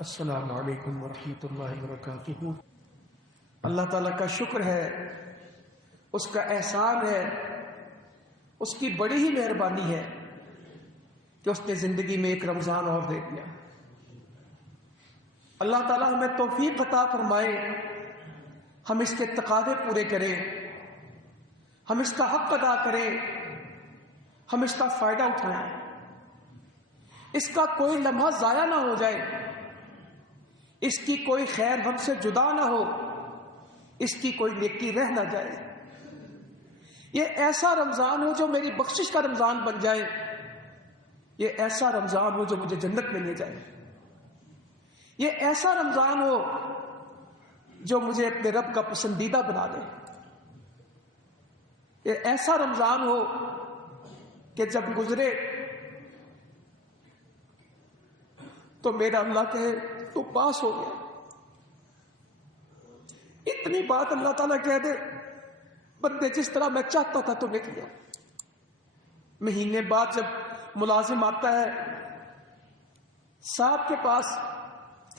السلام علیکم ورحمۃ اللہ وبرکاتہ۔ اللہ تعالیٰ کا شکر ہے، اس کا احسان ہے، اس کی بڑی ہی مہربانی ہے کہ اس نے زندگی میں ایک رمضان اور دے دیا۔ اللہ تعالیٰ ہمیں توفیق عطا فرمائے، ہم اس کے تقاضے پورے کریں، ہم اس کا حق ادا کریں، ہم اس کا فائدہ اٹھائیں، اس کا کوئی لمحہ ضائع نہ ہو جائے، اس کی کوئی خیر ہم سے جدا نہ ہو، اس کی کوئی نیکی رہ نہ جائے۔ یہ ایسا رمضان ہو جو میری بخشش کا رمضان بن جائے، یہ ایسا رمضان ہو جو مجھے جنت میں لے جائے، یہ ایسا رمضان ہو جو مجھے اپنے رب کا پسندیدہ بنا دے، یہ ایسا رمضان ہو کہ جب گزرے تو میرا اللہ کہے تو پاس ہو گیا۔ اتنی بات اللہ تعالیٰ کہہ دے، بندے جس طرح میں چاہتا تھا تو نے کیا۔ مہینے بعد جب ملازم آتا ہے صاحب کے پاس،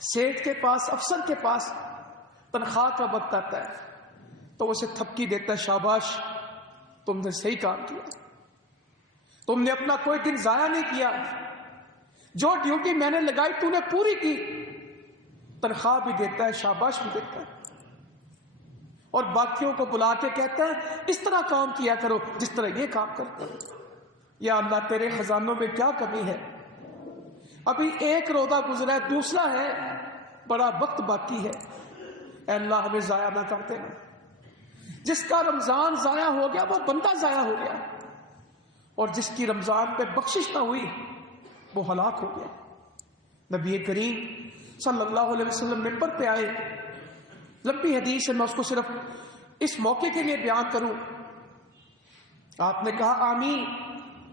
سیٹ کے پاس، افسر کے پاس، تنخواہ کا وقت آتا ہے تو اسے تھپکی دیتا ہے، شاباش تم نے صحیح کام کیا، تم نے اپنا کوئی دن ضائع نہیں کیا، جو ڈیوٹی میں نے لگائی تو نے پوری کی، تنخواہ بھی دیتا ہے، شاباش بھی دیتا ہے، اور باقیوں کو بلا کے کہتا ہے اس طرح کام کیا کرو جس طرح یہ کام کرتا ہے۔ یا اللہ تیرے خزانوں میں کیا کمی ہے، ابھی ایک روزہ گزرا ہے، دوسرا ہے، بڑا وقت باقی ہے، اے اللہ ہمیں ضائع نہ کر دینا۔ جس کا رمضان ضائع ہو گیا وہ بندہ ضائع ہو گیا، اور جس کی رمضان پہ بخشش نہ ہوئی وہ ہلاک ہو گیا۔ نبی کریم صلی اللہ علیہ وسلم ممبر پہ آئے، لمبی حدیث ہے، میں اس کو صرف اس موقع کے لیے بیان کروں۔ آپ نے کہا آمین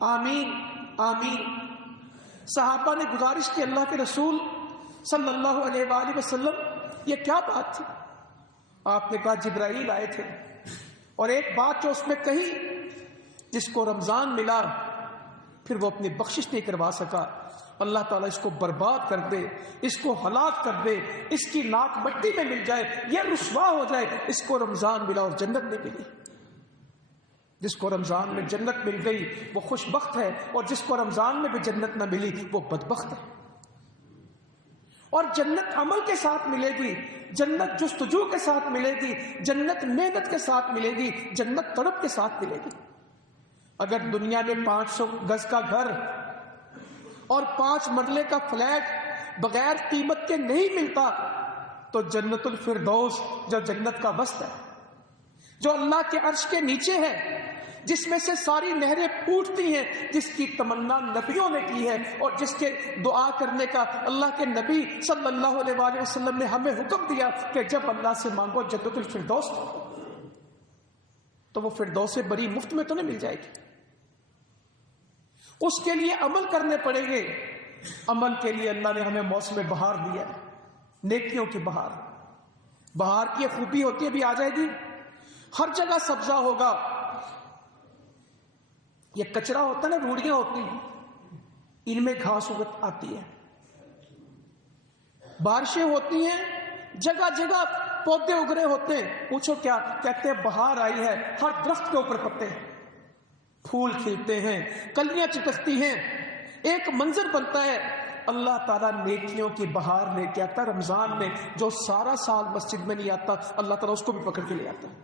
آمین آمین۔ صحابہ نے گزارش کی اللہ کے رسول صلی اللہ علیہ وآلہ وسلم یہ کیا بات تھی؟ آپ نے کہا جبرائیل آئے تھے، اور ایک بات جو اس میں کہی، جس کو رمضان ملا پھر وہ اپنی بخشش نہیں کروا سکا، اللہ تعالیٰ اس کو برباد کر دے، اس کو ہلاک کر دے، اس کی ناک مٹی میں مل جائے، یہ رسوا ہو جائے۔ اس کو رمضان ملا اور جنت نہیں ملی۔ جس کو رمضان میں جنت مل گئی وہ خوش بخت ہے، اور جس کو رمضان میں بھی جنت نہ ملی وہ بدبخت ہے۔ اور جنت عمل کے ساتھ ملے گی، جنت جستجو کے ساتھ ملے گی، جنت محنت کے ساتھ ملے گی، جنت طلب کے ساتھ ملے گی۔ اگر دنیا میں 500 گز کا گھر اور 5 مرلے کا فلیٹ بغیر قیمت کے نہیں ملتا تو جنت الفردوس جو جنت کا وسط ہے، جو اللہ کے عرش کے نیچے ہے، جس میں سے ساری نہریں پھوٹتی ہیں، جس کی تمنا نبیوں نے کی ہے، اور جس کے دعا کرنے کا اللہ کے نبی صلی اللہ علیہ وآلہ وسلم نے ہمیں حکم دیا کہ جب اللہ سے مانگو جنت الفردوس، تو وہ فردوس بری مفت میں تو نہیں مل جائے گی، اس کے لیے عمل کرنے پڑیں گے۔ عمل کے لیے اللہ نے ہمیں موسم بہار دیا ہے، نیکیوں کی بہار۔ بہار کی خوبی ہوتی ہے، بھی آ جائے گی، ہر جگہ سبزہ ہوگا۔ یہ کچرا ہوتا ہے نا، روڑیاں ہوتی ہیں، ان میں گھاس اگت آتی ہے، بارشیں ہوتی ہیں، جگہ جگہ پودے اگ رہے ہوتے ہیں۔ پوچھو کیا کہتے ہیں؟ بہار آئی ہے، ہر درخت کے اوپر پتے ہیں، پھول کھلتے ہیں، کلیاں چٹکتی ہیں، ایک منظر بنتا ہے۔ اللہ تعالیٰ نیکیوں کی بہار لے کے آتا ہے رمضان میں۔ جو سارا سال مسجد میں نہیں آتا، اللہ تعالیٰ اس کو بھی پکڑ کے لے آتا ہے۔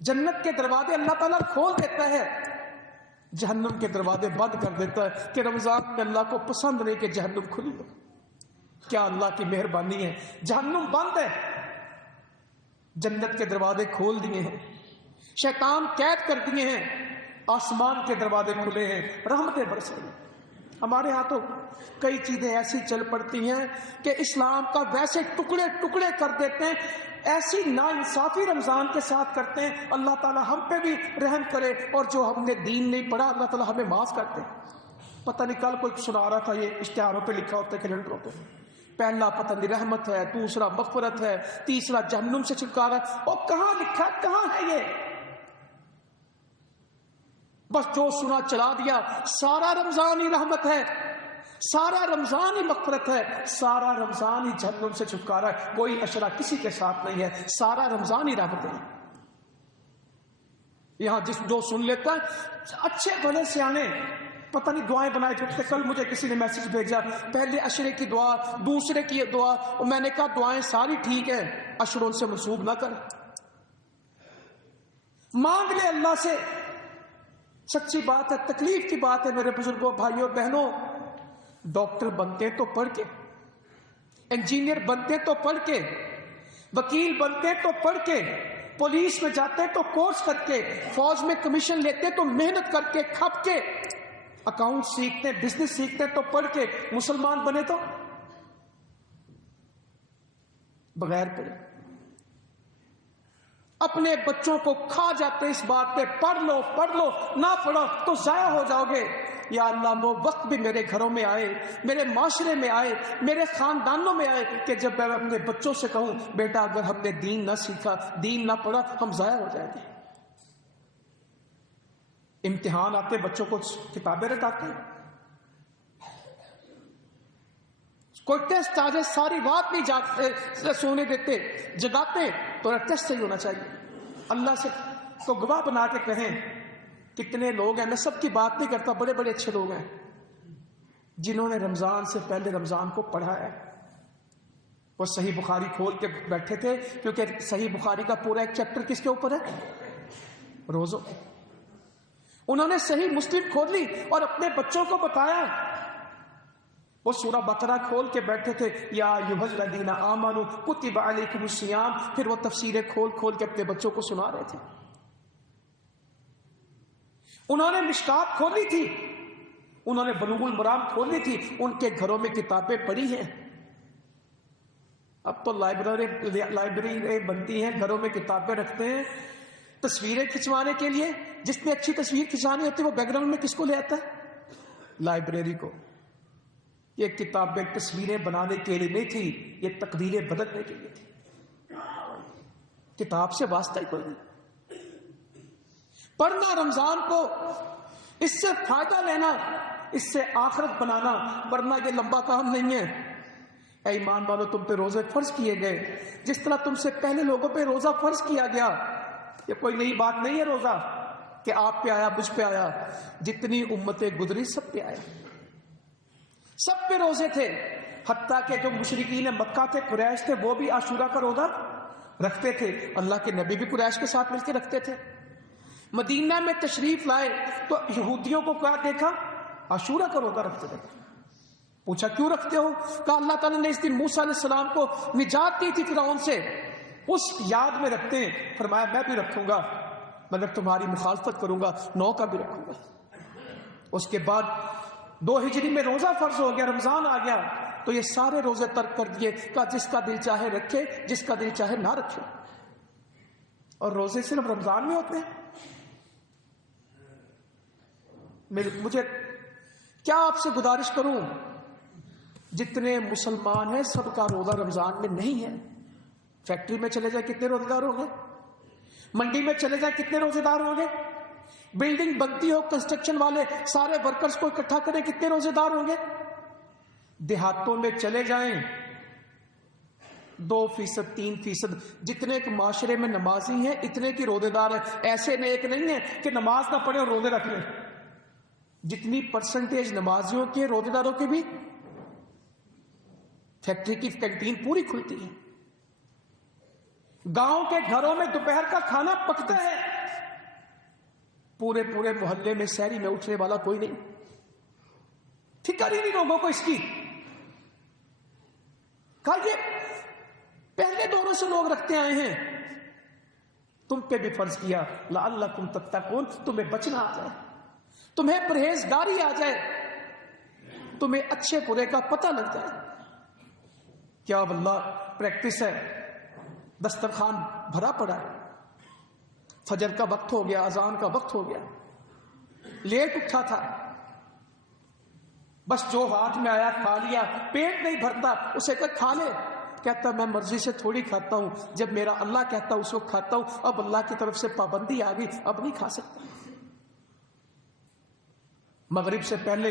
جنت کے دروازے اللہ تعالیٰ کھول دیتا ہے، جہنم کے دروازے بند کر دیتا ہے کہ رمضان میں اللہ کو پسند نہیں کہ جہنم کھلی ہو۔ کیا اللہ کی مہربانی ہے، جہنم بند ہے، جنت کے دروازے کھول دیے ہیں، شیطان قید کر دیے ہیں، آسمان کے دروازے کھلے ہیں، رحمتیں برس رہی ہیں۔ ہمارے ہاں تو کئی چیزیں ایسی چل پڑتی ہیں کہ اسلام کا ویسے ٹکڑے ٹکڑے کر دیتے ہیں، ایسی ناانصافی رمضان کے ساتھ کرتے ہیں۔ اللہ تعالیٰ ہم پہ بھی رحم کرے، اور جو ہم نے دین نہیں پڑھا اللہ تعالیٰ ہمیں معاف کرتے ہیں۔ پتہ نہیں کل کوئی سنا رہا تھا، یہ اشتہاروں پہ لکھا ہوتا ہے کیلنڈروں پہ، پہلا پتہ نہیں رحمت ہے، دوسرا مغفرت ہے، تیسرا جہنم سے چھٹکارا ہے۔ اور کہاں لکھا، کہاں ہے یہ؟ بس جو سنا چلا دیا۔ سارا رمضان ہی رحمت ہے، سارا رمضان ہی مغفرت ہے، سارا رمضان ہی جہنم سے چھٹکارا ہے، کوئی اشرا کسی کے ساتھ نہیں ہے، سارا رمضان ہی رحمت ہے۔ یہاں جو سن لیتا ہے اچھے بھلے سیانے پتہ نہیں دعائیں بنائے تھے، کل مجھے کسی نے میسج بھیجا پہلے اشرے کی دعا دوسرے کی دعا، اور میں نے کہا دعائیں ساری ٹھیک ہیں، اشروں سے منسوب نہ کر، مانگ لے اللہ سے، سچی بات ہے، تکلیف کی بات ہے میرے بزرگوں بھائیوں بہنوں۔ ڈاکٹر بنتے تو پڑھ کے، انجینئر بنتے تو پڑھ کے، وکیل بنتے تو پڑھ کے، پولیس میں جاتے تو کورس کر کے، فوج میں کمیشن لیتے تو محنت کر کے کھپ کے، اکاؤنٹ سیکھتے بزنس سیکھتے تو پڑھ کے، مسلمان بنے تو بغیر پڑھے اپنے بچوں کو کھا جاتے اس بات پہ پڑھ لو نہ پڑھو تو ضائع ہو جاؤ گے۔ یا اللہ وہ وقت بھی میرے گھروں میں آئے، میرے معاشرے میں آئے، میرے خاندانوں میں آئے کہ جب میں اپنے بچوں سے کہوں بیٹا اگر ہم نے دین نہ سیکھا، دین نہ پڑھا، ہم ضائع ہو جائیں گے۔ امتحان آتے بچوں کو کتابیں رٹاتے، کوئی ٹیسٹ آ جائے ساری رات نہیں جاگتے سونے دیتے، جگاتے تو ٹیسٹ صحیح ہونا چاہیے۔ اللہ سے کو گواہ بنا کے کہیں کتنے لوگ ہیں، میں سب کی بات نہیں کرتا، بڑے بڑے اچھے لوگ ہیں جنہوں نے رمضان سے پہلے رمضان کو پڑھا ہے۔ وہ صحیح بخاری کھول کے بیٹھے تھے، کیونکہ صحیح بخاری کا پورا ایک چیپٹر کس کے اوپر ہے؟ روزوں۔ انہوں نے صحیح مسلم کھول لی اور اپنے بچوں کو بتایا۔ وہ سورہ بقرہ کھول کے بیٹھے تھے، یا ایھا الذین آمنوا کتب علیکم الصیام، پھر وہ تفسیریں کھول کھول کے اپنے بچوں کو سنا رہے تھے۔ انہوں نے مشکات کھولی تھی، انہوں نے بلوغ المرام کھولی تھی، ان کے گھروں میں کتابیں پڑھی ہیں۔ اب تو لائبریری بنتی ہیں، گھروں میں کتابیں رکھتے ہیں تصویریں کھنچوانے کے لیے۔ جس نے اچھی تصویر کھنچانی ہوتی ہے وہ بیک گراؤنڈ میں کس کو لے آتا ہے؟ لائبریری کو۔ یہ کتابیں تصویریں بنانے کے لیے نہیں تھی، یہ تقدیریں بدلنے کے لیے تھی۔ کتاب سے واسطہ ہی کوئی نہیں۔ پڑھنا رمضان کو، اس سے فائدہ لینا، اس سے آخرت بنانا، ورنہ یہ لمبا کام نہیں ہے۔ اے ایمان والو، تم پہ روزے فرض کیے گئے جس طرح تم سے پہلے لوگوں پہ روزہ فرض کیا گیا۔ یہ کوئی نئی بات نہیں ہے روزہ کہ آپ پہ آیا مجھ پہ آیا، جتنی امتیں گزری سب پہ آیا، سب پہ روزے تھے۔ حتیٰ کہ جو مشرکین مکہ تھے، قریش تھے، وہ بھی عاشورہ کا روزہ رکھتے تھے، اللہ کے نبی بھی قریش کے ساتھ مل کے رکھتے تھے۔ مدینہ میں تشریف لائے تو یہودیوں کو کیا دیکھا؟ عاشورہ کا روزہ رکھتے تھے۔ پوچھا کیوں رکھتے ہو؟ کہا اللہ تعالیٰ نے اس دن موسیٰ علیہ السلام کو نجات دی تھی فرعون سے، اس یاد میں رکھتے ہیں۔ فرمایا میں بھی رکھوں گا، مگر تمہاری مخالفت کروں گا، 9 کا بھی رکھوں گا۔ اس کے بعد 2 ہجری میں روزہ فرض ہو گیا، رمضان آ گیا تو یہ سارے روزے ترک کر دیے، کہا جس کا دل چاہے رکھے، جس کا دل چاہے نہ رکھے۔ اور روزے صرف رمضان میں ہوتے ہیں؟ مجھے کیا آپ سے گزارش کروں، جتنے مسلمان ہیں سب کا روزہ رمضان میں نہیں ہے۔ فیکٹری میں چلے جائے کتنے روزے دار ہوں گے، منڈی میں چلے جائے کتنے روزے دار ہوں گے، بلڈنگ بنتی ہو کنسٹرکشن والے سارے ورکرز کو اکٹھا کریں کتنے روزے دار ہوں گے۔ دیہاتوں میں چلے جائیں 2%، 3%، جتنے ایک معاشرے میں نمازی ہیں اتنے کی روزے دار ہیں۔ ایسے نیک نہیں ہیں کہ نماز نہ پڑھے اور روزے رکھ لیں۔ جتنی پرسنٹیج نمازیوں کے روزے داروں کے بھی، فیکٹری کی کینٹین پوری کھلتی ہے، گاؤں کے گھروں میں دوپہر کا کھانا پکتا ہے، پورے محلے میں سحری میں اٹھنے والا کوئی نہیں، فکر ہی نہیں لوگوں کو اس کی۔ کہا یہ پہلے دوروں سے لوگ رکھتے آئے ہیں، تم پہ بھی فرض کیا لعلکم تتقون، تمہیں بچنا آ جائے، تمہیں پرہیزگاری آ جائے، تمہیں اچھے برے کا پتہ لگ جائے۔ کیا واللہ پریکٹس ہے، دسترخوان بھرا پڑا ہے، فجر کا وقت ہو گیا، اذان کا وقت ہو گیا، لیٹ اٹھا تھا، بس جو ہاتھ میں آیا کھا لیا، پیٹ نہیں بھرتا، اسے کہ کھا لے، کہتا میں مرضی سے تھوڑی کھاتا ہوں، جب میرا اللہ کہتا اس وقت کھاتا ہوں، اب اللہ کی طرف سے پابندی آ گئی، اب نہیں کھا سکتا۔ مغرب سے پہلے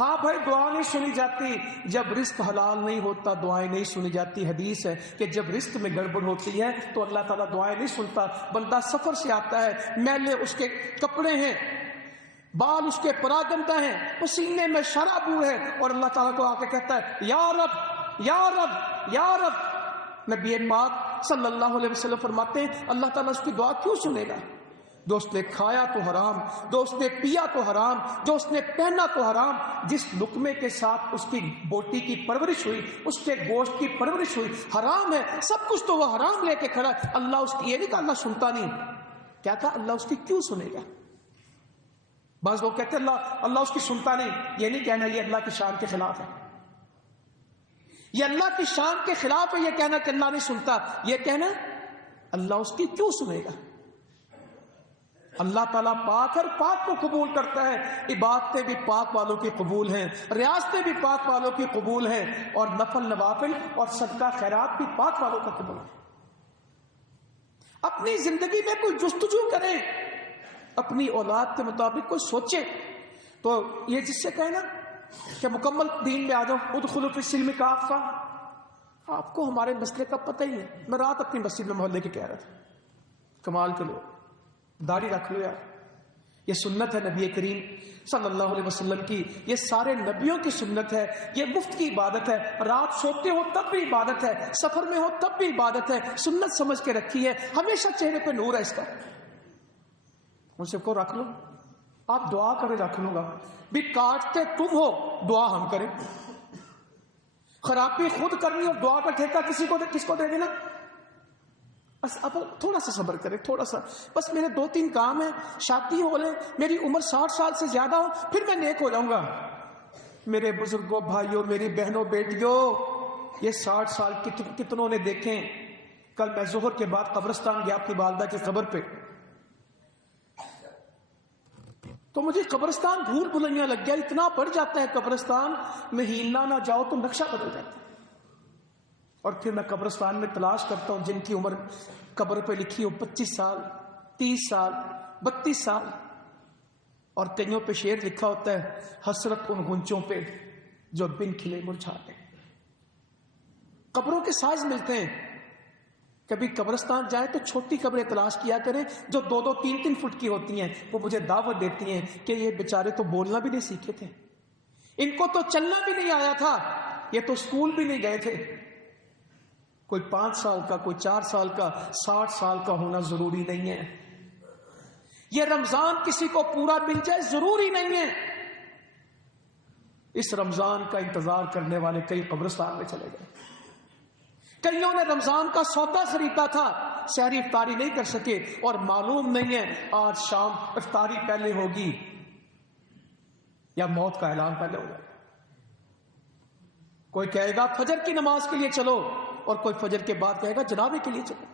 ہاں بھائی دعا نہیں سنی جاتی جب رزق حلال نہیں ہوتا، دعائیں نہیں سنی جاتی. حدیث ہے کہ جب رزق میں گڑبڑ ہوتی ہے تو اللہ تعالیٰ دعائیں نہیں سنتا. بندہ سفر سے آتا ہے، میلے اس کے کپڑے ہیں، بال اس کے پراگندہ ہیں، پسینے میں شرابور ہے، اور اللہ تعالیٰ کو آ کے کہتا ہے یا رب یا رب یا رب. نبی پاک صلی اللہ علیہ وسلم فرماتے ہیں اللہ تعالیٰ اس کی دعا کیوں سنے گا؟ جو اس نے کھایا تو حرام، جو اس نے پیا تو حرام، جو اس نے پہنا تو حرام، جس لقمے کے ساتھ اس کی بوٹی کی پرورش ہوئی، اس کے گوشت کی پرورش ہوئی، حرام ہے، سب کچھ تو وہ حرام لے کے کھڑا ہے. اللہ اس کی، یہ نہیں کہ اللہ سنتا نہیں، کیا تھا اللہ اس کی کیوں سنے گا؟ بعض لوگ کہتے ہیں اللہ اس کی سنتا نہیں. یہ نہیں کہنا یہ اللہ کی شان کے خلاف ہے، یہ اللہ کی شان کے خلاف ہے یہ کہنا کہ اللہ نہیں سنتا. یہ کہنا اللہ اس کی کیوں سنے گا؟ اللہ تعالیٰ پاک ہر پاک کو قبول کرتا ہے. عبادتیں بھی پاک والوں کی قبول ہیں، ریاستیں بھی پاک والوں کی قبول ہیں، اور نفل نوافل اور صدقہ خیرات بھی پاک والوں کا قبول ہے. اپنی زندگی میں کوئی جستجو کرے، اپنی اولاد کے مطابق کوئی سوچے. تو یہ جس سے کہنا کہ مکمل دین میں آ جاؤ، ادخلوا فی السلم کافہ، آپ کو ہمارے مسئلے کا پتہ ہی ہے. میں رات اپنی مسجد میں محلے کے کہہ رہا تھا، کمال کے لوگ داڑھی رکھ لو یار، یہ سنت ہے نبی کریم صلی اللہ علیہ وسلم کی، یہ سارے نبیوں کی سنت ہے، یہ مفت کی عبادت ہے. رات سوتے ہو تب بھی عبادت ہے، سفر میں ہو تب بھی عبادت ہے، سنت سمجھ کے رکھی ہے. ہمیشہ چہرے پہ نور ہے اس کا. ان سے کو رکھ لو، آپ دعا کرے رکھ لوں گا بھی، کاٹتے تم ہو دعا ہم کریں. خرابی خود کرنی اور دعا کا ٹھیکہ کس کو دے دینا. بس اب تھوڑا سا صبر کرے، تھوڑا سا، بس میرے 2-3 کام ہیں، شادی ہو لے، میری عمر 60 سال سے زیادہ ہو، پھر میں نیک ہو جاؤں گا. میرے بزرگوں، بھائیوں، میری بہنوں، بیٹیوں، یہ 60 سال کتنوں نے دیکھیں. کل میں ظہر کے بعد قبرستان گیا اپنی والدہ کی قبر پہ، تو مجھے قبرستان بھول بھلائیاں لگ گیا. اتنا بڑھ جاتا ہے قبرستان میں، ہیلنا نہ جاؤ تو نقشہ بدل جاتا ہے. اور پھر میں قبرستان میں تلاش کرتا ہوں جن کی عمر قبر پہ لکھی ہو 25 سال، 30 سال، 32 سال، اور کئیوں پہ شعر لکھا ہوتا ہے حسرت ان گنچوں پہ جو بن کھلے مرجھا گئے. قبروں کے سائز ملتے ہیں. کبھی قبرستان جائیں تو چھوٹی قبریں تلاش کیا کریں جو 2-2, 3-3 فٹ کی ہوتی ہیں. وہ مجھے دعوت دیتی ہیں کہ یہ بیچارے تو بولنا بھی نہیں سیکھے تھے، ان کو تو چلنا بھی نہیں آیا تھا، یہ تو اسکول بھی نہیں گئے تھے. کوئی 5 سال کا، کوئی 4 سال کا، 60 سال کا ہونا ضروری نہیں ہے. یہ رمضان کسی کو پورا مل جائے ضروری نہیں ہے. اس رمضان کا انتظار کرنے والے کئی قبرستان میں چلے گئے. کئیوں نے رمضان کا سودا خریدا تھا، سحری افطاری نہیں کر سکے، اور معلوم نہیں ہے آج شام افطاری پہلے ہوگی یا موت کا اعلان پہلے ہوگا. کوئی کہے گا فجر کی نماز کے لیے چلو، اور کوئی فجر کے بعد کہے گا جنابے کے لیے چلو.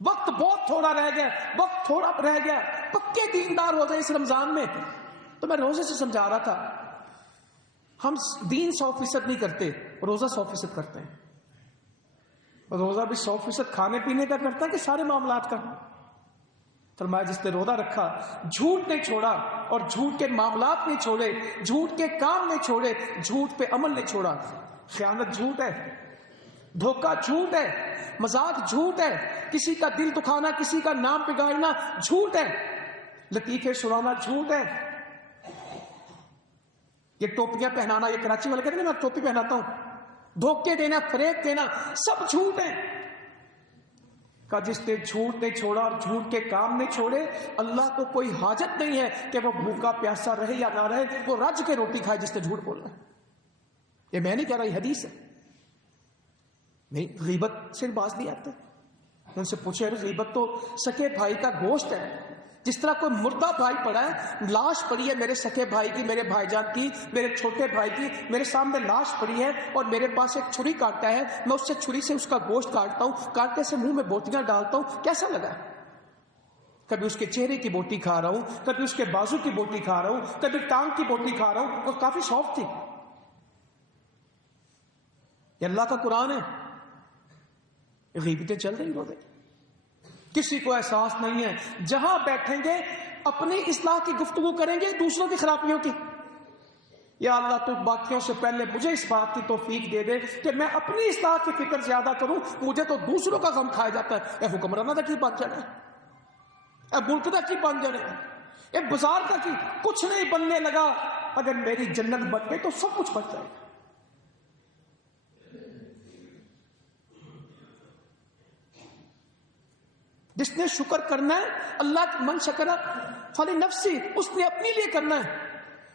وقت بہت تھوڑا رہ گیا، وقت تھوڑا رہ گیا. پکے دیندار ہو جائے اس رمضان میں. تو میں روزے سے سمجھا رہا تھا، ہم دین 100% نہیں کرتے، روزہ 100% کرتے ہیں. روزہ بھی 100% کھانے پینے کا کرتا ہے کہ سارے معاملات کا. فرمایا جس نے روزہ رکھا، جھوٹ نہیں چھوڑا، اور جھوٹ کے معاملات نہیں چھوڑے، جھوٹ کے کام نہیں چھوڑے، جھوٹ پہ عمل نہیں چھوڑا. خیانت جھوٹ ہے، دھوکہ جھوٹ ہے، مذاق جھوٹ ہے، کسی کا دل دکھانا، کسی کا نام بگاڑنا جھوٹ ہے، لطیفے سنانا جھوٹ ہے. یہ ٹوپیاں پہنانا، یہ کراچی والے کہتے ہیں میں ٹوپی پہناتا ہوں، دھوکے دینا، فریب دینا، سب جھوٹ ہے. کہ جس نے جھوٹ نہیں چھوڑا اور جھوٹ کے کام نہیں چھوڑے، اللہ کو کوئی حاجت نہیں ہے کہ وہ بھوکا پیاسا رہے یا نہ رہے، وہ رج کے روٹی کھائے جس نے جھوٹ بولنا ہے. یہ میں نہیں کہہ رہا، یہ حدیث ہے. نہیں، غیبت سے باز نہیں آتے. ان سے پوچھے غیبت تو سکے بھائی کا گوشت ہے. جس طرح کوئی مردہ بھائی پڑا ہے، لاش پڑی ہے میرے سکے بھائی کی، میرے بھائی جان کی، میرے چھوٹے بھائی کی، میرے سامنے لاش پڑی ہے، اور میرے پاس ایک چھری کاٹتا ہے، میں اس سے چھری سے اس کا گوشت کاٹتا ہوں، کاٹتے سے منہ میں بوٹیاں ڈالتا ہوں، کیسا لگا؟ کبھی اس کے چہرے کی بوٹی کھا رہا ہوں، کبھی اس کے بازو کی بوٹی کھا رہا ہوں، کبھی ٹانگ کی بوٹی کھا رہا ہوں، اور کافی سافٹ تھی. یہ اللہ کا قرآن ہے. غیبتیں چل رہی ہوتے، کسی کو احساس نہیں ہے. جہاں بیٹھیں گے اپنی اصلاح کی گفتگو کریں گے، دوسروں کی خرابیوں کی. یا اللہ تو باقیوں سے پہلے مجھے اس بات کی توفیق دے دے کہ میں اپنی اصلاح کی فکر زیادہ کروں. مجھے تو دوسروں کا غم کھایا جاتا ہے. اے حکمرانہ کی بن جانا ہے, اے ملک کی بن جانا ہے, اے بازار کا کی کچھ نہیں بننے لگا. اگر میری جنت بن گئی تو سب کچھ بن جائے گا. جس نے شکر کرنا ہے اللہ کی من شکر فلنفسی, اس نے اپنے لیے کرنا ہے,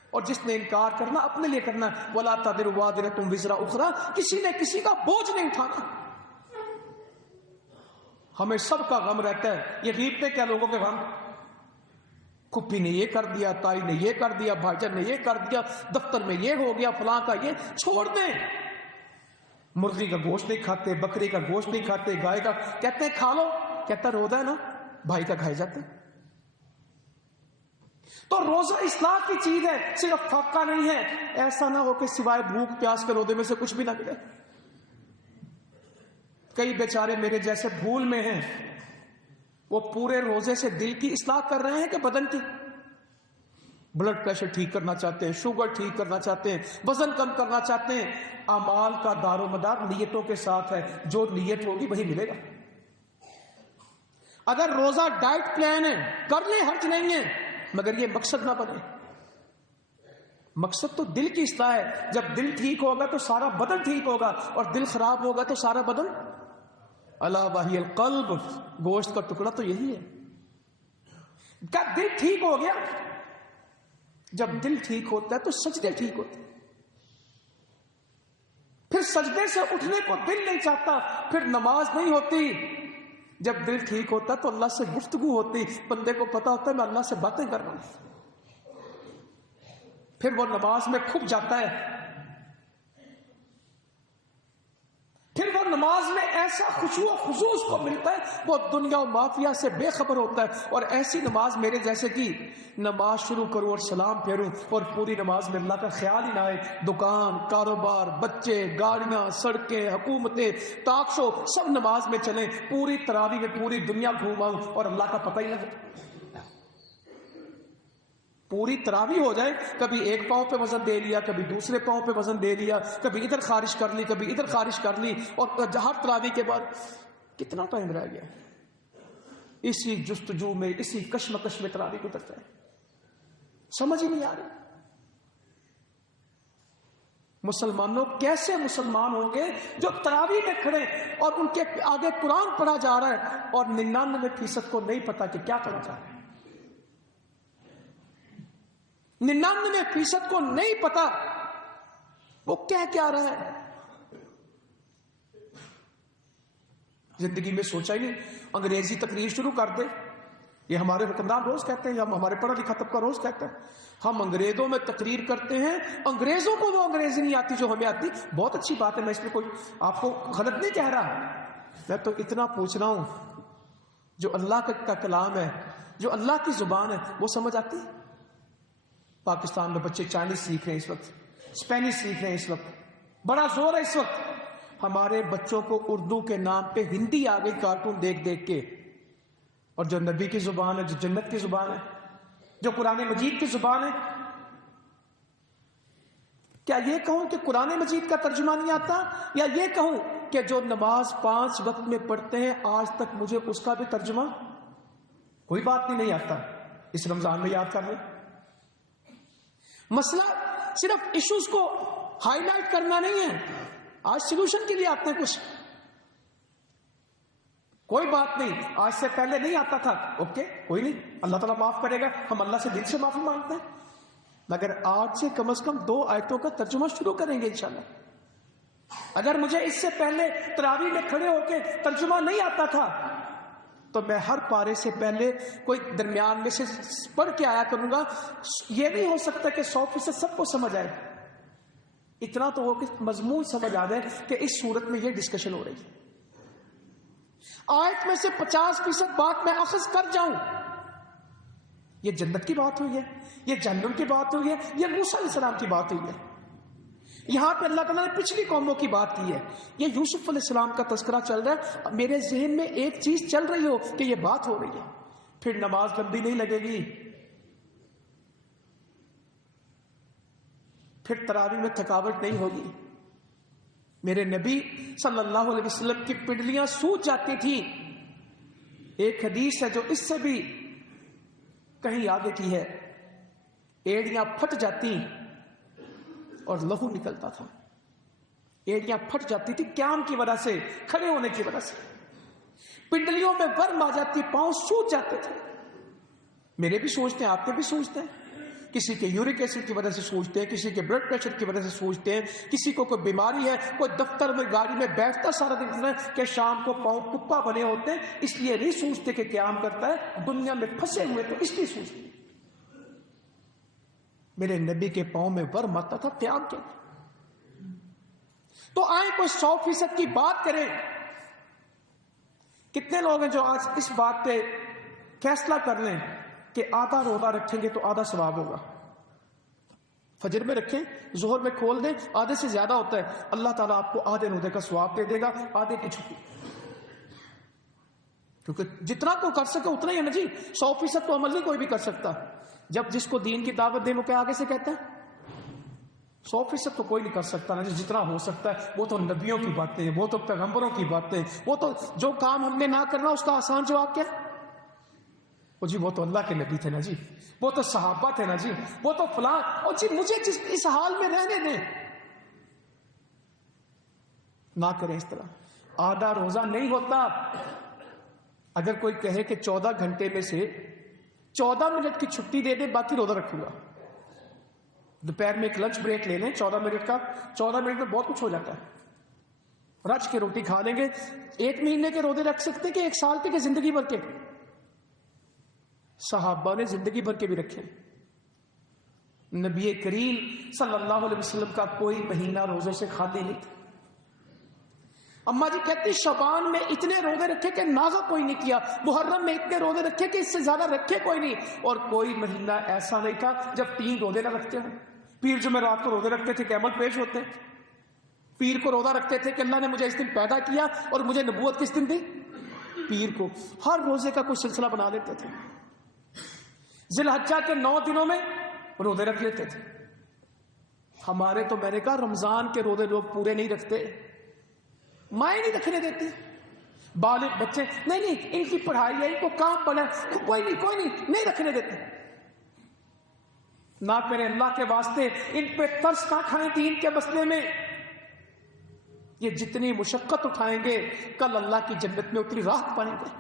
اور جس نے انکار کرنا اپنے لیے کرنا ہے. ولا تزر وازرۃ وزر اخری, کسی نے کسی کا بوجھ نہیں اٹھانا. ہمیں سب کا غم رہتا ہے. یہ غیبتیں کیا لوگوں کے غم, کھپی نے یہ کر دیا, تائی نے یہ کر دیا, بھائی جان نے یہ کر دیا, دفتر میں یہ ہو گیا, فلاں کا یہ. چھوڑ دیں. مرغی کا گوشت نہیں کھاتے, بکری کا گوشت نہیں کھاتے, گائے کا کہتے ہیں کھا لو, کہتا روزہ ہے نا, بھائی کا کھائے جاتے. تو روزہ اصلاح کی چیز ہے, صرف فاقہ نہیں ہے. ایسا نہ ہو کہ سوائے بھوک پیاس کے روزے میں سے کچھ بھی نہ ملے. کئی بیچارے میرے جیسے بھول میں ہیں, وہ پورے روزے سے دل کی اصلاح کر رہے ہیں کہ بدن کی. بلڈ پریشر ٹھیک کرنا چاہتے ہیں, شوگر ٹھیک کرنا چاہتے ہیں, وزن کم کرنا چاہتے ہیں. اعمال کا دار و مدار نیتوں کے ساتھ ہے. جو نیت ہوگی وہی ملے گا. اگر روزہ ڈائٹ پلان ہے کر لیں, حرج نہیں ہے, مگر یہ مقصد نہ بنے. مقصد تو دل کی اصلاح ہے. جب دل ٹھیک ہوگا تو سارا بدن ٹھیک ہوگا, اور دل خراب ہوگا تو سارا بدن. الا وہی القلب, گوشت کا ٹکڑا تو یہی ہے. کیا دل ٹھیک ہو گیا؟ جب دل ٹھیک ہوتا ہے تو سجدے ٹھیک ہوتے ہیں. پھر سجدے سے اٹھنے کو دل نہیں چاہتا, پھر نماز نہیں ہوتی. جب دل ٹھیک ہوتا تو اللہ سے گفتگو ہوتی, بندے کو پتا ہوتا ہے میں اللہ سے باتیں کر رہا ہوں. پھر وہ نماز میں کھپ جاتا ہے. پھر وہ نماز میں ایسا خشوع و خضوع اس کو ملتا ہے, وہ دنیا و مافیا سے بے خبر ہوتا ہے. اور ایسی نماز میرے جیسے کی نماز شروع کروں اور سلام پھیروں اور پوری نماز میں اللہ کا خیال ہی نہ آئے. دکان, کاروبار, بچے, گاڑیاں, سڑکیں, حکومتیں, ٹاک شو سب نماز میں چلیں. پوری تراویح میں پوری دنیا گھوماؤں اور اللہ کا پتہ ہی نہ لگے. پوری تراویح ہو جائے, کبھی ایک پاؤں پہ وزن دے لیا, کبھی دوسرے پاؤں پہ وزن دے لیا, کبھی ادھر خارج کر لی, کبھی ادھر خارج کر لی, اور ہر تراویح کے بعد کتنا ٹائم رہ گیا. اسی جستجو میں, اسی کشمکش میں تراویح گزرتا ہے. سمجھ ہی نہیں آ رہی. مسلمانوں کیسے مسلمان ہوں گے جو تراویح میں کھڑے اور ان کے آگے قرآن پڑھا جا رہا ہے اور 99% کو نہیں پتا کہ کیا پڑھا جا رہا ہے. 99% کو نہیں پتا وہ کیا رہا ہے. زندگی میں سوچا ہی نہیں. انگریزی تقریر شروع کر دے, یہ ہمارے حکمران روز کہتے ہیں, یا ہمارے پڑھا لکھا طبقہ روز کہتا ہے ہم انگریزوں میں تقریر کرتے ہیں, انگریزوں کو وہ انگریزی نہیں آتی جو ہمیں آتی. بہت اچھی بات ہے, میں اس میں کوئی آپ کو غلط نہیں کہہ رہا. میں تو اتنا پوچھ رہا ہوں, جو اللہ کا کلام ہے, جو اللہ کی زبان ہے, وہ سمجھ آتی. پاکستان میں بچے چائنیز سیکھ رہے ہیں اس وقت, اسپینش سیکھ رہے ہیں اس وقت, بڑا زور ہے اس وقت. ہمارے بچوں کو اردو کے نام پہ ہندی آ گئی کارٹون دیکھ دیکھ کے. اور جو نبی کی زبان ہے, جو جنت کی زبان ہے, جو قرآن مجید کی زبان ہے, کیا یہ کہوں کہ قرآن مجید کا ترجمہ نہیں آتا, یا یہ کہوں کہ جو نماز 5 وقت میں پڑھتے ہیں آج تک مجھے اس کا بھی ترجمہ کوئی بات نہیں آتا, اس رمضان میں یاد کر لیں. مسئلہ صرف ایشوز کو ہائی لائٹ کرنا نہیں ہے, آج سولوشن کے لیے آتے ہیں کچھ. کوئی بات نہیں, آج سے پہلے نہیں آتا تھا, اوکے کوئی نہیں, اللہ تعالیٰ معاف کرے گا, ہم اللہ سے دل سے معافی مانگتے ہیں. مگر آج سے کم از کم 2 آیتوں کا ترجمہ شروع کریں گے انشاءاللہ. اگر مجھے اس سے پہلے تراویح میں کھڑے ہو کے ترجمہ نہیں آتا تھا تو میں ہر پارے سے پہلے کوئی درمیان میں سے پڑھ کے آیا کروں گا. یہ نہیں ہو سکتا کہ 100% سب کو سمجھ آئے. اتنا تو ہو کہ مضمون سمجھ آ جائے کہ اس صورت میں یہ ڈسکشن ہو رہی ہے. آیت میں سے 50% بات میں اخذ کر جاؤں, یہ جنت کی بات ہوئی ہے, یہ جہنم کی بات ہوئی ہے, یہ موسیٰ علیہ السلام کی بات ہوئی ہے. یہاں پہ اللہ تعالیٰ نے پچھلی قوموں کی بات کی ہے, یہ یوسف علیہ السلام کا تذکرہ چل رہا ہے. میرے ذہن میں ایک چیز چل رہی ہو کہ یہ بات ہو رہی ہے, پھر نماز لمبی نہیں لگے گی, پھر تراویح میں تھکاوٹ نہیں ہوگی. میرے نبی صلی اللہ علیہ وسلم کی پنڈلیاں سوج جاتی تھیں. ایک حدیث ہے جو اس سے بھی کہیں آگے کی ہے. ایڑیاں پھٹ جاتی اور لہو نکلتا تھا. ایڑیاں پھٹ جاتی تھی قیام کی وجہ سے, کھڑے ہونے کی وجہ سے. پنڈلیوں میں ورم آ جاتی, پاؤں سوج جاتے تھے. میرے بھی سوچتے ہیں, آپ کے بھی سوچتے ہیں. کسی کے یورک ایسڈ کی وجہ سے سوچتے ہیں, کسی کے بلڈ پریشر کی وجہ سے سوچتے ہیں, کسی کو کوئی بیماری ہے, کوئی دفتر میں گاڑی میں بیٹھتا سارا دن کہ شام کو پاؤں کپا بنے ہوتے ہیں, اس لیے نہیں سوچتے کہ قیام کرتا ہے. دنیا میں پھنسے ہوئے تو اس لیے سوچتے. میرے نبی کے پاؤں میں ورم آتا تھا قیام کے. تو آئیں کوئی 100% کی بات کریں. کتنے لوگ ہیں جو آج اس بات پہ فیصلہ کر لیں کہ آدھا روزہ رکھیں گے تو آدھا ثواب ہوگا. فجر میں رکھیں, ظہر میں کھول دیں, آدھے سے زیادہ ہوتا ہے, اللہ تعالیٰ آپ کو آدھے روزے کا ثواب دے دے گا, آدھے کی چھٹی. کیونکہ جتنا تو کر سکے اتنا ہی ہے نا جی. 100% تو عمل نہیں کوئی بھی کر سکتا. جب جس کو دین کی دعوت دیں وہ کیا آگے سے کہتا ہے 100% تو کوئی نہیں کر سکتا نا جی. جتنا ہو سکتا ہے وہ تو نبیوں کی باتیں ہیں, وہ تو پیغمبروں کی باتیں, وہ تو جو کام ہم نے نہ کرنا اس کا آسان جواب کیا. وہ جی وہ تو اللہ کے نبی تھے نا جی, وہ تو صحابہ تھے نا جی, وہ تو فلاں, اور جی مجھے اس حال میں رہنے دیں. نہ کریں اس طرح. آدھا روزہ نہیں ہوتا. اگر کوئی کہے کہ 14 گھنٹے میں سے 14 منٹ کی چھٹی دے دے باقی روزہ رکھوں گا, دوپہر میں ایک لنچ بریک لے لیں 14 منٹ کا, 14 منٹ میں بہت کچھ ہو جاتا ہے. رج کے روٹی کھا لیں گے. 1 مہینے کے روزے رکھ سکتے کہ 1 سال کے کہ زندگی بھر کے. صحابہ نے زندگی بھر کے بھی رکھے. نبی کریم صلی اللہ علیہ وسلم کا کوئی مہینہ روزوں سے خالی نہیں تھا. اما جی کہتی شعبان میں اتنے روزے رکھے کہ نازا کوئی نہیں کیا, محرم میں اتنے روزے رکھے کہ اس سے زیادہ رکھے کوئی نہیں, اور کوئی مہینہ ایسا نہیں تھا جب 3 روزے نہ رکھتے ہوں. پیر جمعرات کو روزے رکھتے تھے کہ عمل پیش ہوتے. پیر کو روزہ رکھتے تھے کہ اللہ نے مجھے اس دن پیدا کیا اور مجھے نبوت کس دن دی, پیر کو. ہر روزے کا کوئی سلسلہ بنا لیتے تھے. ذی الحجہ کے 9 دنوں میں روزے رکھ لیتے تھے. ہمارے تو میں نے کہا رمضان کے روزے لوگ پورے نہیں رکھتے, مائیں نہیں رکھنے دیتے. بالغ بچے نہیں ان کی پڑھائی ہے, ان کو کام پڑا, کوئی نہیں رکھنے دیتے. نہ کریں اللہ کے واسطے, ان پہ ترس نہ کھائیں دین کے مسئلے میں. یہ جتنی مشقت اٹھائیں گے کل اللہ کی جنت میں اتنی راحت پائیں گے.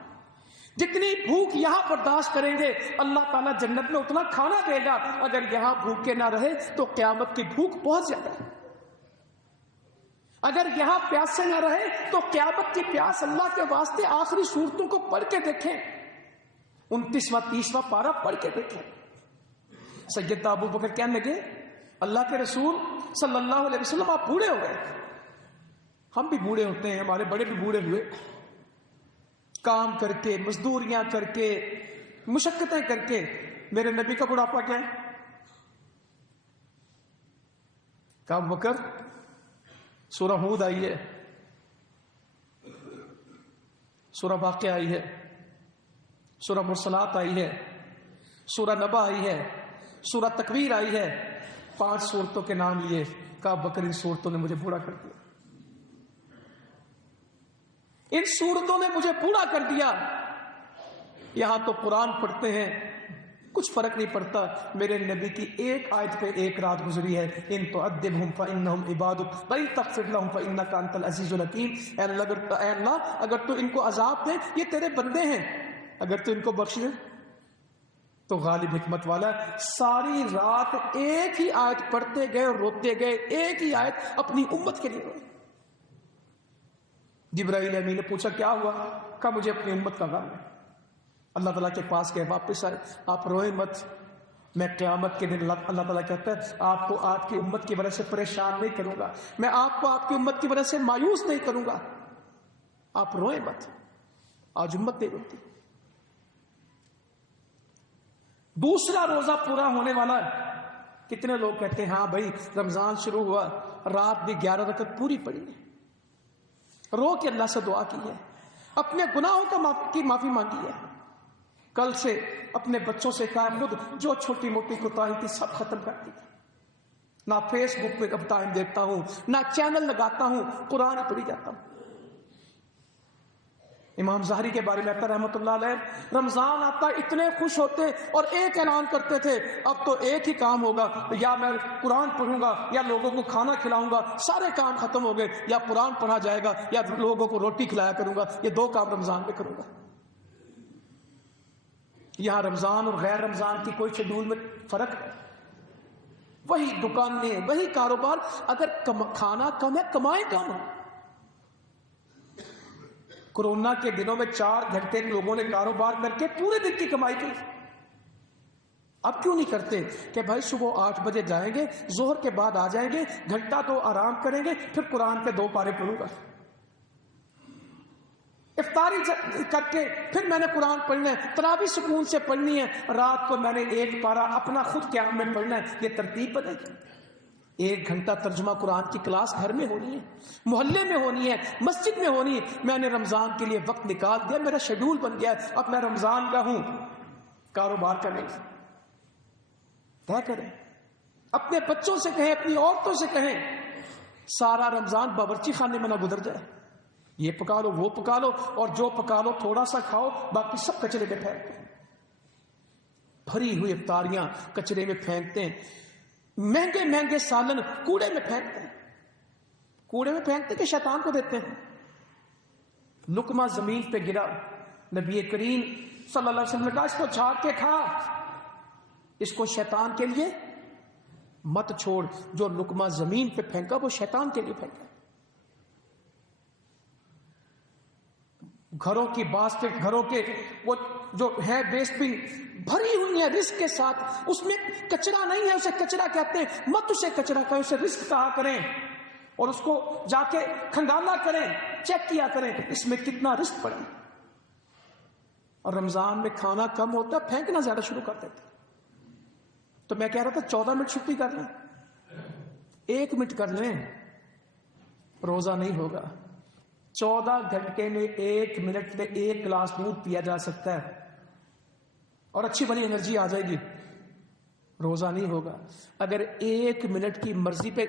جتنی بھوک یہاں برداشت کریں گے اللہ تعالیٰ جنت میں اتنا کھانا دے گا. اگر یہاں بھوکے نہ رہے تو قیامت کی بھوک بہت زیادہ ہے. اگر یہاں پیاس سے نہ رہے تو قیامت کی پیاس. اللہ کے واسطے آخری صورتوں کو پڑھ کے دیکھیں, 29واں 30واں پارہ پڑھ کے دیکھیں. سیدنا ابو بکر کہنے لگے اللہ کے رسول صلی اللہ علیہ وسلم آپ بوڑھے ہو گئے. ہم بھی بوڑھے ہوتے ہیں, ہمارے بڑے بھی بوڑھے ہوئے, کام کر کے, مزدوریاں کر کے, مشقتیں کر کے. میرے نبی کا بڑھاپا کیا ہے؟ کہا ابو بکر سورہ ہود آئی ہے, سورہ واقعہ آئی ہے, سورہ مرسلات آئی ہے, سورہ نبا آئی ہے, سورہ تکویر آئی ہے. 5 سورتوں کے نام لیے. کہا بکر ان سورتوں نے مجھے بوڑھا کر دیا, ان سورتوں نے مجھے بوڑھا کر دیا. یہاں تو قرآن پڑھتے ہیں کچھ فرق نہیں پڑتا. میرے نبی کی ایک آیت پہ 1 رات گزری ہے. ان تعذبہم فانہم عبادک وان تغفر لہم فانک انت العزیز الحکیم. اے اللہ اگر تو ان کو عذاب دے, یہ تیرے بندے ہیں, اگر تو ان کو بخش دے تو غالب حکمت والا. ساری رات ایک ہی آیت پڑھتے گئے اور روتے گئے, ایک ہی آیت اپنی امت کے لیے روئے. جبرائیل امین نے پوچھا کیا ہوا؟ کہا مجھے اپنی امت کا غم ہے. اللہ تعالیٰ کے پاس گئے, واپس آئے, آپ روئے مت, میں قیامت کے دن اللہ تعالیٰ کہتا ہے آپ کو آپ کی امت کی وجہ سے پریشان نہیں کروں گا, میں آپ کو آپ کی امت کی وجہ سے مایوس نہیں کروں گا, آپ روئے مت. آج امت نہیں روتی. دوسرا روزہ پورا ہونے والا ہے. کتنے لوگ کہتے ہیں ہاں بھائی رمضان شروع ہوا, رات بھی 11 رکعت پوری پڑی ہے, رو کے اللہ سے دعا کی ہے, اپنے گناہوں کی معافی مانگی ہے, کل سے اپنے بچوں سے کہا خود جو چھوٹی موٹی کوتاہی تھی سب ختم کر دی. نہ فیس بک پہ کب ٹائم دیکھتا ہوں، نہ چینل لگاتا ہوں، قرآن پڑھی جاتا ہوں۔ امام ظاہری کے بارے میں آتا رحمۃ اللہ علیہ، رمضان آتا اتنے خوش ہوتے اور ایک اعلان کرتے تھے، اب تو ایک ہی کام ہوگا، یا میں قرآن پڑھوں گا یا لوگوں کو کھانا کھلاؤں گا، سارے کام ختم ہو گئے، یا قرآن پڑھا جائے گا یا لوگوں کو روٹی کھلایا کروں گا، یہ دو کام رمضان میں کروں گا۔ یہاں رمضان اور غیر رمضان کی کوئی شیڈول میں فرق ہے، وہی دکانیں، وہی کاروبار، اگر کھانا کم ہے کمائیں کم ہے۔ کورونا کے دنوں میں 4 گھنٹے لوگوں نے کاروبار کر کے پورے دن کی کمائی کی، اب کیوں نہیں کرتے کہ بھائی صبح 8 بجے جائیں گے، ظہر کے بعد آ جائیں گے، گھنٹہ 2 آرام کریں گے، پھر قرآن کے 2 پارے پڑھوں گا، افطاری کر کے پھر میں نے قرآن پڑھنا ہے، تراویح سکون سے پڑھنی ہے، رات کو میں نے 1 پارہ اپنا خود قیام میں پڑھنا ہے۔ یہ ترتیب بنے گی۔ 1 گھنٹہ ترجمہ قرآن کی کلاس گھر میں ہونی ہے، محلے میں ہونی ہے، مسجد میں ہونی ہے۔ میں نے رمضان کے لیے وقت نکال دیا، میرا شیڈول بن گیا ہے، اب میں رمضان کا ہوں، کاروبار کا نہیں۔ طے کریں، اپنے بچوں سے کہیں، اپنی عورتوں سے کہیں، سارا رمضان باورچی خانے میں نہ گزر جائے، یہ پکا لو وہ پکا لو، اور جو پکا لو تھوڑا سا کھاؤ، باقی سب کچرے میں پھینک دیں۔ بھری ہوئی افطاریاں کچرے میں پھینکتے ہیں، مہنگے مہنگے سالن کوڑے میں پھینکتے ہیں، کوڑے میں پھینکتے کہ شیطان کو دیتے ہیں۔ لقمہ زمین پہ گرا، نبی کریم صلی اللہ علیہ وسلم نے کہا اس کو جھاڑ کے کھا، اس کو شیطان کے لیے مت چھوڑ، جو لقمہ زمین پہ پھینکا وہ شیطان کے لیے پھینکا۔ گھروں کی باسکٹ، گھروں کے وہ جو ہے ویسٹ بن بھری ہوئی ہے رزق کے ساتھ، اس میں کچرا نہیں ہے، اسے کچرا کہتے ہیں، مت اسے کچرا کہیں، اسے رزق کہا کریں، اور اس کو جا کے کھنگالا کریں، چیک کیا کریں اس میں کتنا رزق پڑے۔ اور رمضان میں کھانا کم ہوتا ہے، پھینکنا زیادہ شروع کر دیتے۔ تو میں کہہ رہا تھا 14 منٹ چھٹی کر لیں، 1 منٹ کر لیں، روزہ نہیں ہوگا۔ 14 گھنٹے میں 1 منٹ میں 1 گلاس دودھ پیا جا سکتا ہے اور اچھی بڑی انرجی آ جائے گی، روزہ نہیں ہوگا۔ اگر 1 منٹ کی مرضی پہ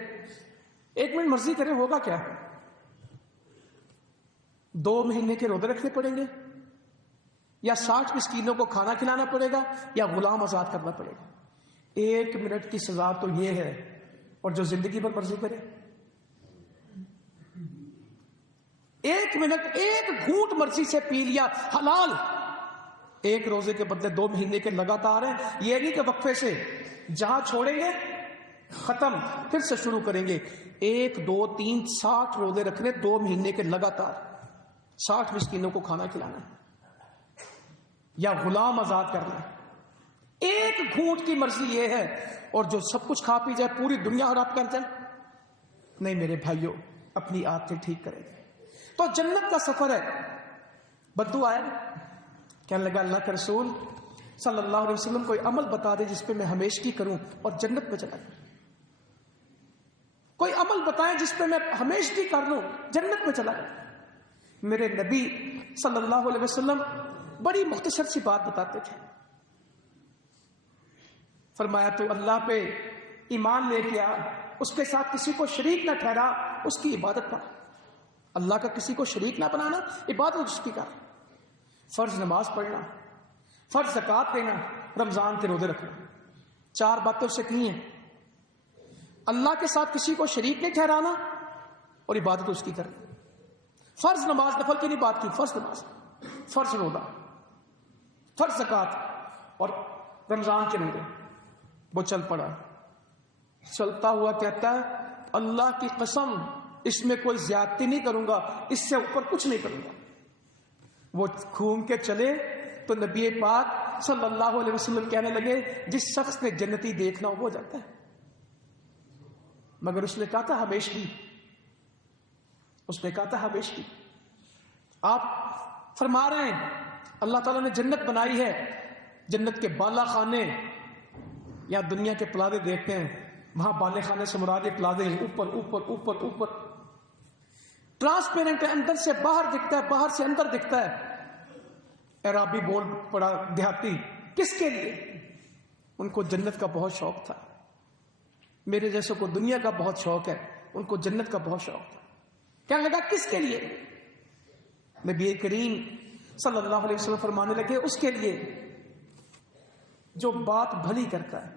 1 منٹ مرضی کریں، ہوگا کیا؟ 2 مہینے کے روزے رکھنے پڑیں گے، یا 60 مسکینوں کو کھانا کھلانا پڑے گا، یا غلام آزاد کرنا پڑے گا۔ 1 منٹ کی سزا تو یہ ہے، اور جو زندگی بھر مرضی کرے، 1 منٹ 1 گھونٹ مرضی سے پی لیا حلال، 1 روزے کے بدلے 2 مہینے کے لگاتار ہیں۔ یہ نہیں کہ وقفے سے جہاں چھوڑیں گے ختم، پھر سے شروع کریں گے۔ 1 2 3 60 روزے رکھنے 2 مہینے کے لگاتار، 60 مسکینوں کو کھانا کھلانا یا غلام آزاد کرنا۔ 1 گھونٹ کی مرضی یہ ہے، اور جو سب کچھ کھا پی جائے پوری دنیا اور آپ کرتے ہیں، نہیں میرے بھائیوں، اپنی عادتیں ٹھیک کریں گے تو جنت کا سفر ہے۔ بدو آیا، کہنے لگا اللہ کے رسول صلی اللہ علیہ وسلم کوئی عمل بتا دے جس پہ میں ہمیشگی کروں اور جنت میں چلا جاؤں، کوئی عمل بتائیں جس پہ میں ہمیشگی کر لوں جنت میں چلا جاؤں۔ میرے نبی صلی اللہ علیہ وسلم بڑی مختصر سی بات بتاتے تھے، فرمایا تو اللہ پہ ایمان لے کے آ، اس کے ساتھ کسی کو شریک نہ ٹھہرا، اس کی عبادت پڑھ۔ اللہ کا کسی کو شریک نہ بنانا، عبادت اس کی کر، فرض نماز پڑھنا، فرض زکوٰۃ دینا، رمضان کے روزے رکھنا، 4 باتیں اس سے کی ہیں۔ اللہ کے ساتھ کسی کو شریک نہیں ٹھہرانا اور عبادت اس کی کرنا۔ فرض نماز، نفل کی نہیں بات کی، فرض نماز، فرض روزہ، فرض زکوٰۃ اور رمضان کے روزے۔ وہ چل پڑا، چلتا ہوا کہتا ہے اللہ کی قسم اس میں کوئی زیادتی نہیں کروں گا، اس سے اوپر کچھ نہیں کروں گا۔ وہ گھوم کے چلے تو نبی پاک صلی اللہ علیہ وسلم کہنے لگے جس شخص نے جنتی دیکھنا ہو وہ جاتا ہے، مگر اس نے کہا تھا ہمیشگی، اس نے کہا تھا ہمیشگی۔ آپ فرما رہے ہیں اللہ تعالیٰ نے جنت بنائی ہے، جنت کے بالا خانے یا دنیا کے پلازے دیکھتے ہیں، وہاں بالے خانے سے مراد پلازے ہیں، اوپر اوپر اوپر اوپر، ٹرانسپیرنٹ ہے، اندر سے باہر دکھتا ہے، باہر سے اندر دکھتا ہے۔ عرابی بول پڑا دیہاتی، کس کے لیے؟ ان کو جنت کا بہت شوق تھا، میرے جیسوں کو دنیا کا بہت شوق ہے، ان کو جنت کا بہت شوق تھا. کہنے لگا کس کے لیے؟ نبی کریم صلی اللہ علیہ وسلم فرمانے لگے اس کے لیے جو بات بھلی کرتا ہے،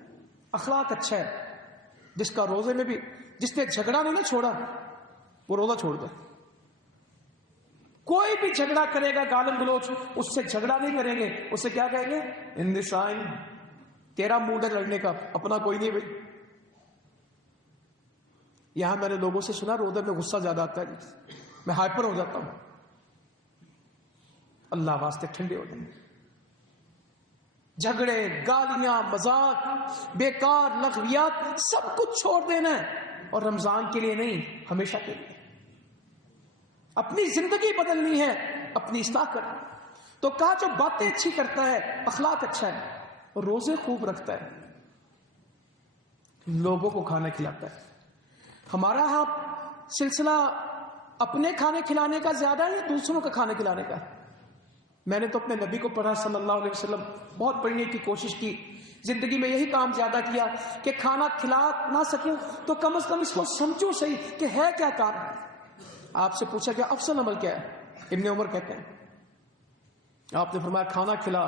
اخلاق اچھا ہے، جس کا روزے میں بھی جس نے جھگڑا نہیں نہ چھوڑا وہ روزہ چھوڑ دے. کوئی بھی جھگڑا کرے گا گالم گلوچ، اس سے جھگڑا نہیں کریں گے، اسے کیا کہیں گے؟ ان دس ٹائم تیرا موڈ ہے لڑنے کا، اپنا کوئی نہیں بھائی. یہاں میں نے لوگوں سے سنا روزے میں غصہ زیادہ آتا ہے، میں ہائپر ہو جاتا ہوں. اللہ واسطے ٹھنڈے ہو جائیں. جھگڑے، گالیاں، مذاق، بیکار لغویات سب کچھ چھوڑ دینا ہے، اور رمضان کے لیے نہیں، ہمیشہ کے لیے. اپنی زندگی بدلنی ہے، اپنی اصلاح کرنا. تو کہا جو باتیں اچھی کرتا ہے، اخلاق اچھا ہے، روزے خوب رکھتا ہے، لوگوں کو کھانا کھلاتا ہے. ہمارا ہاں سلسلہ اپنے کھانے کھلانے کا زیادہ ہے یا دوسروں کا کھانے کھلانے کا؟ میں نے تو اپنے نبی کو پڑھا صلی اللہ علیہ وسلم، بہت پڑھنے کی کوشش کی، زندگی میں یہی کام زیادہ کیا کہ کھانا کھلا نہ سکوں تو کم از کم اس کو سمجھوں صحیح کہ ہے کیا کام. آپ سے پوچھا کہ افضل عمل کیا ہے؟ ابن عمر کہتے ہیں، آپ نے فرمایا کھانا کھلا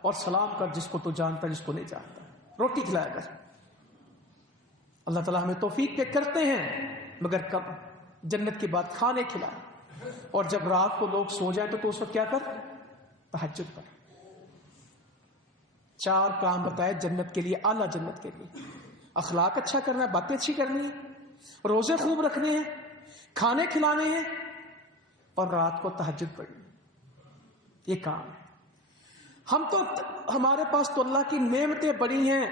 اور سلام کر جس کو تو جانتا جس کو نہیں جانتا، روٹی کھلایا کر. اللہ تعالیٰ ہمیں توفیق کے کرتے ہیں، مگر کب؟ جنت کی بات کھانے کھلائے. اور جب رات کو لوگ سو جائیں تو اس وقت کیا کر؟ تہجد کر. 4 کام بتائے جنت کے لیے، اعلیٰ جنت کے لیے. اخلاق اچھا کرنا ہے، باتیں اچھی کرنی ہے، روزے خوب رکھنے ہیں، کھانے کھلانے ہیں، اور رات کو تہجد پڑھنی. یہ کام ہے. ہم تو ہمارے پاس تو اللہ کی نعمتیں بڑی ہیں.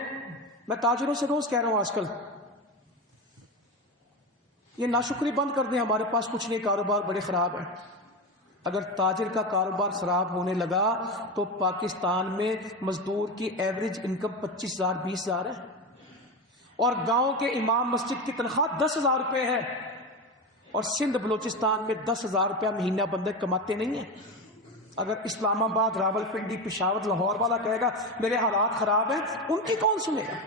میں تاجروں سے روز کہہ رہا ہوں آج کل یہ ناشکری بند کر دیں، ہمارے پاس کچھ نہیں، کاروبار بڑے خراب ہیں. اگر تاجر کا کاروبار خراب ہونے لگا تو پاکستان میں مزدور کی ایوریج انکم 25,000 20,000 ہے، اور گاؤں کے امام مسجد کی تنخواہ 10,000 روپے ہے، اور سندھ بلوچستان میں 10,000 روپیہ مہینہ بندے کماتے نہیں ہیں. اگر اسلام آباد، راول پنڈی، پشاور، لاہور والا کہے گا میرے حالات خراب ہیں، ان کی کون سنے گا؟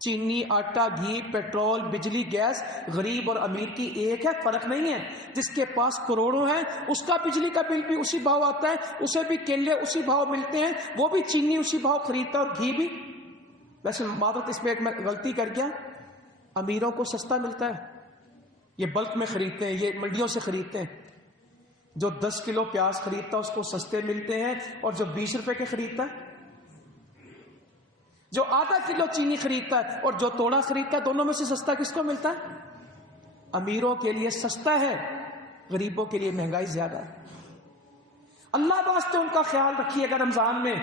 چینی، آٹا، گھی، پیٹرول، بجلی، گیس، غریب اور امیر کی ایک ہے، فرق نہیں ہے. جس کے پاس کروڑوں ہیں اس کا بجلی کا بل بھی اسی بھاؤ آتا ہے، اسے بھی کیلے اسی بھاؤ ملتے ہیں، وہ بھی چینی اسی بھاؤ خریدتا ہے، اور گھی بھی. ویسے معذرت اس میں میں غلطی کر گیا، امیروں کو سستا ملتا ہے، یہ بلک میں خریدتے ہیں، یہ منڈیوں سے خریدتے ہیں. جو 10 کلو پیاز خریدتا ہے اس کو سستے ملتے ہیں، اور جو 20 روپے کے خریدتا ہے، جو آدھا کلو چینی خریدتا ہے اور جو توڑا خریدتا ہے، دونوں میں سے سستا کس کو ملتا ہے؟ امیروں کے لیے سستا ہے، غریبوں کے لیے مہنگائی زیادہ ہے. اللہ واسطے ان کا خیال رکھیے گا. رمضان میں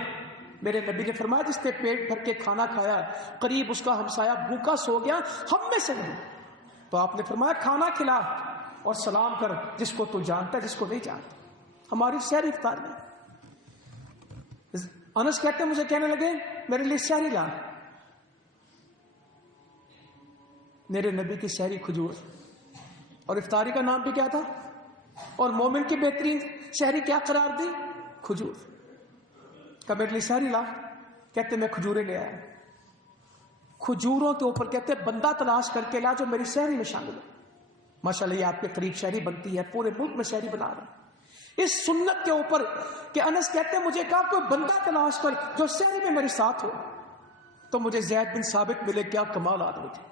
میرے نبی نے فرمایا جس نے پیٹ بھر کے کھانا کھایا قریب اس کا ہمسایہ بھوکا سو گیا، ہم میں سے نہیں. تو آپ نے فرمایا کھانا کھلا اور سلام کر جس کو تو جانتا ہے جس کو نہیں جانتا. ہماری سحری افطار میں انس کہتے ہیں مجھے کہنے لگے میرے لیے سحری لا. میرے نبی کی سحری کھجور، اور افطاری کا نام بھی کیا تھا؟ اور مومن کی بہترین سحری کیا قرار دی؟ کھجور. کہ میرے لیے سحری لا. کہتے میں کھجوریں لے آیا. کھجوروں کے اوپر کہتے بندہ تلاش کر کے لا جو میری سحری میں شامل ہو. ماشاءاللہ یہ آپ کے قریب شہری بنتی ہے، پورے ملک میں شہری بنا رہا ہے اس سنت کے اوپر کہ انس کہتے ہیں مجھے کہا کوئی بندہ تلاش کر جو شہری میں میرے ساتھ ہو. تو مجھے زید بن ثابت ملے، کیا کمال آدمی تھے.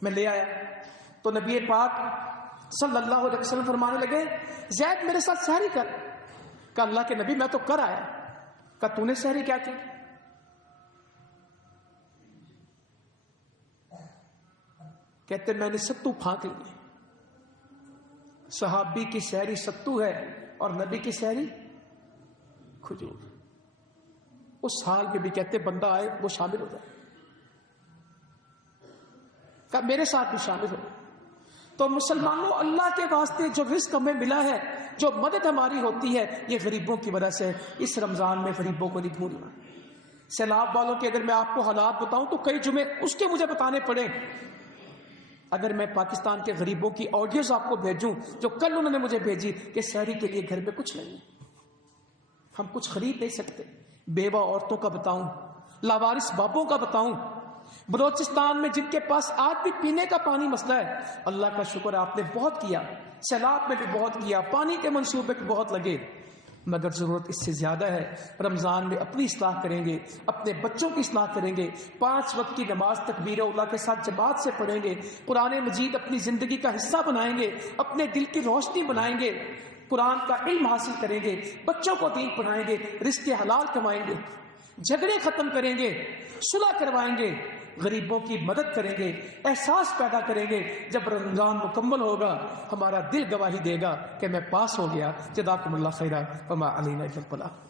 میں لے آیا تو نبی پاک صلی اللہ علیہ وسلم فرمانے لگے زید میرے ساتھ سحری کر. کہ اللہ کے نبی میں تو کر آیا. کہ تو نے سحری کیا کی؟ کہتے میں نے ستو پھانک لیے. صحابی کی سحری ستو ہے اور نبی کی سحری کھجور. اس حال میں بھی کہتے بندہ آئے وہ شامل ہو جائے. کہ میرے ساتھ بھی شامل ہو. تو مسلمانوں اللہ کے واسطے جو رزق ہمیں ملا ہے، جو مدد ہماری ہوتی ہے، یہ غریبوں کی وجہ سے. اس رمضان میں غریبوں کو نہیں بھولنا. سیلاب والوں کے اگر میں آپ کو حالات بتاؤں تو کئی جمعے اس کے مجھے بتانے پڑے. اگر میں پاکستان کے غریبوں کی آڈیوز آپ کو بھیجوں جو کل انہوں نے مجھے بھیجی کہ سحری کے لیے گھر میں کچھ نہیں، ہم کچھ خرید نہیں سکتے. بیوہ عورتوں کا بتاؤں، لاوارث باپوں کا بتاؤں، بلوچستان میں جن کے پاس آج بھی پینے کا پانی مسئلہ ہے، اللہ کا شکر آپ نے بہت کیا، سیلاب میں بھی بہت کیا، پانی کے منصوبے بھی بہت لگے، مگر ضرورت اس سے زیادہ ہے۔ رمضان میں اپنی اصلاح کریں گے، اپنے بچوں کی اصلاح کریں گے، 5 وقت کی نماز تکبیر اولیٰ کے ساتھ جماعت سے پڑھیں گے، قرآن مجید اپنی زندگی کا حصہ بنائیں گے، اپنے دل کی روشنی بنائیں گے، قرآن کا علم حاصل کریں گے، بچوں کو دین پڑھائیں گے، رزق حلال کمائیں گے، جھگڑے ختم کریں گے، صلح کروائیں گے، غریبوں کی مدد کریں گے، احساس پیدا کریں گے۔ جب رمضان مکمل ہوگا ہمارا دل گواہی دے گا کہ میں پاس ہو گیا۔ جزاکم اللہ خیرا وما علینا الا البلاغ۔